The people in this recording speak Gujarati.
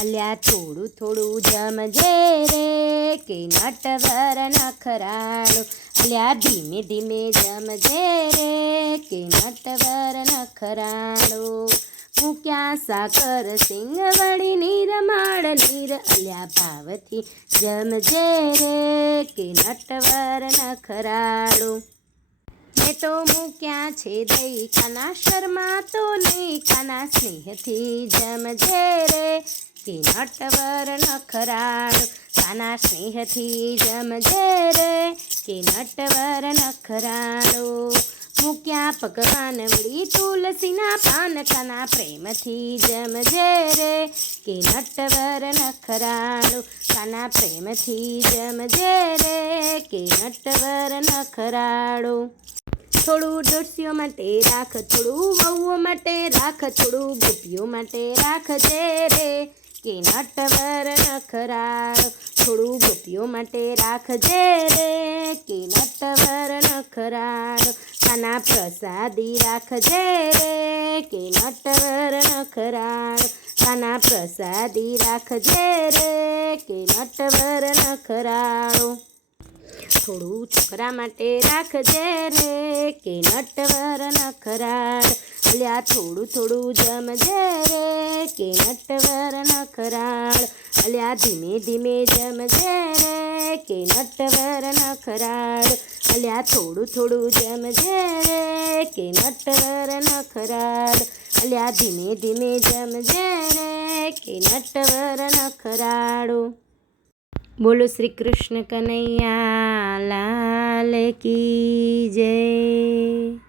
અલ્યા થોડું થોડું જમજે રે કે નટવર નખરાળો. અલ્યા ધીમે ધીમે જમજે રે કે નટવર નખરાળો. મૂક્યા સાકર સિંગ વળી નીરમાળ નીર. અલ્યા ભાવથી જમજે રે કે નટવર નખરાળો. મેં તો મૂક્યા છે દઈ કાના શર્મા તો નહીં કાના સ્નેહથી જમજે રે કે નટવર નખરાળો. કાના સ્નેહથી જમજે રે કે નટવર નખરાળો. મૂક્યા પકવાન વળી તુલસીના પાન કાના પ્રેમથી જમજે રે કે નટવર નખરાળો. કાના પ્રેમથી જમજે રે કે નટવર નખરાળો. થોડું ડોસીઓ માટે રાખ, થોડું વહુઓ માટે રાખ, થોડું ગોપીઓ માટે રાખજે રે કે નટવર નખરાળો. થોડું ગોપીઓ માટે રાખજે રે કે નટવર નખરાળો. કાના પ્રસાદી રાખજે રે કે નટવર નખરાળો. કાના પ્રસાદી રાખજે રે કે નટવર નખરાળો. થોડું છોકરા માટે રાખજે રે કે નટવર નખરાળો. અલ્યા થોડું થોડું જમજે રે કે નટવર નખરાળો. અલ્યા ધીમે ધીમે જમજે રે કે નટવર નખરાળો. અલ્યા થોડું થોડું જમજે રે કે નટવર નખરાળો. અલ્યા ધીમે ધીમે જમજે રે કે નટવર નખરાળો. બોલો શ્રી કૃષ્ણ કનૈયા લાલ કી જય.